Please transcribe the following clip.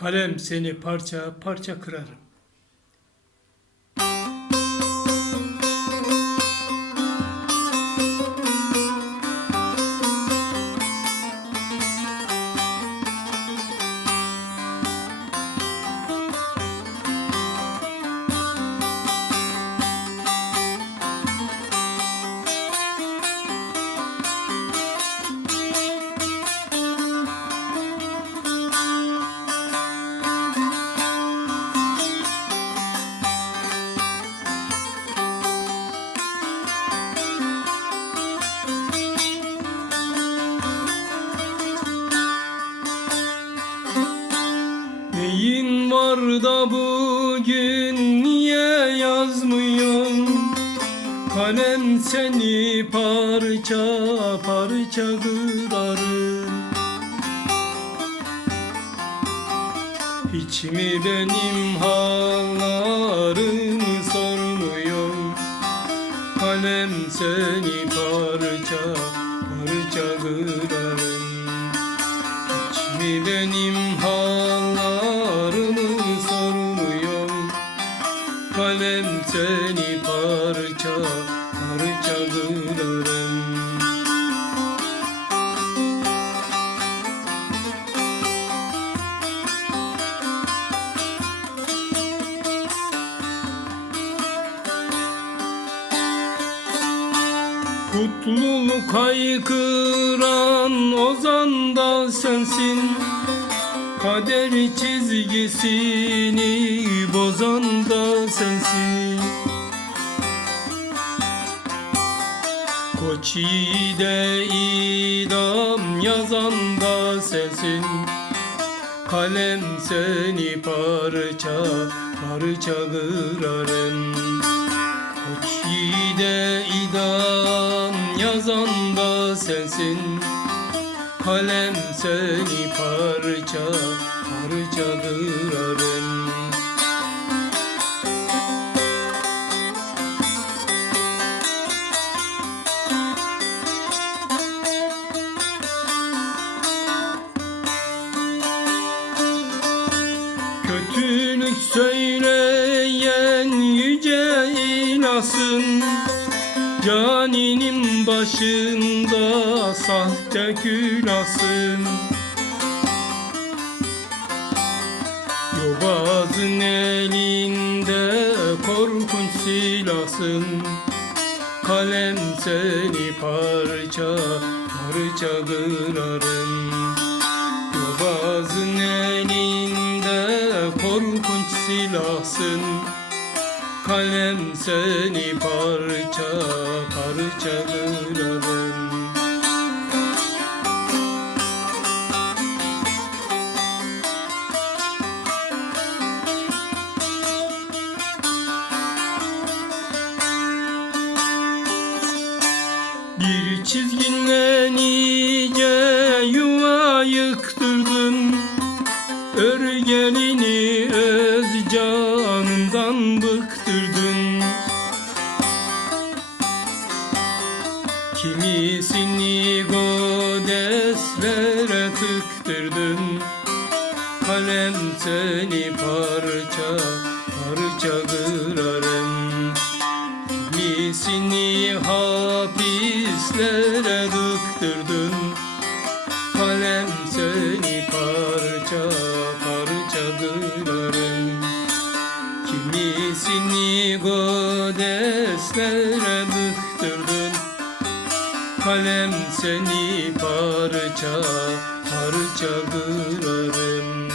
Kalem seni parça parça kırarım. Neyin var da bugün niye yazmıyorsun? Kalem seni parça parça kırarım Hiç mi benim hallarımı sormuyorsun? Kalem seni Kalem seni parça parça kırarım Mutluluk haykıran ozan da sensin Kader çizgisini bozan da sensin. Koç yiğide idam yazan da sensin. Kalem seni parça parça kırarım. Koç yiğide idam yazan da sensin Kalem seni parça parça kırarım Kötülük söyleyen yüce inasın Caninin başında sahte külasın. Yobazın elinde korkunç silahsın Kalem seni parça parça kırarım. Yobazın elinde korkunç silahsın Kalem seni parça parça kırarım Bir çizginle nice yuva yıktırdın. Örgelini öz canından bıktırdın. Kimisini godeslere tıktırdın. Kalem seni parça parça dıktırdın Kalem seni parça parça kırarım. Kimisini godeslere dıktırdın Kalem seni parça parça kırarım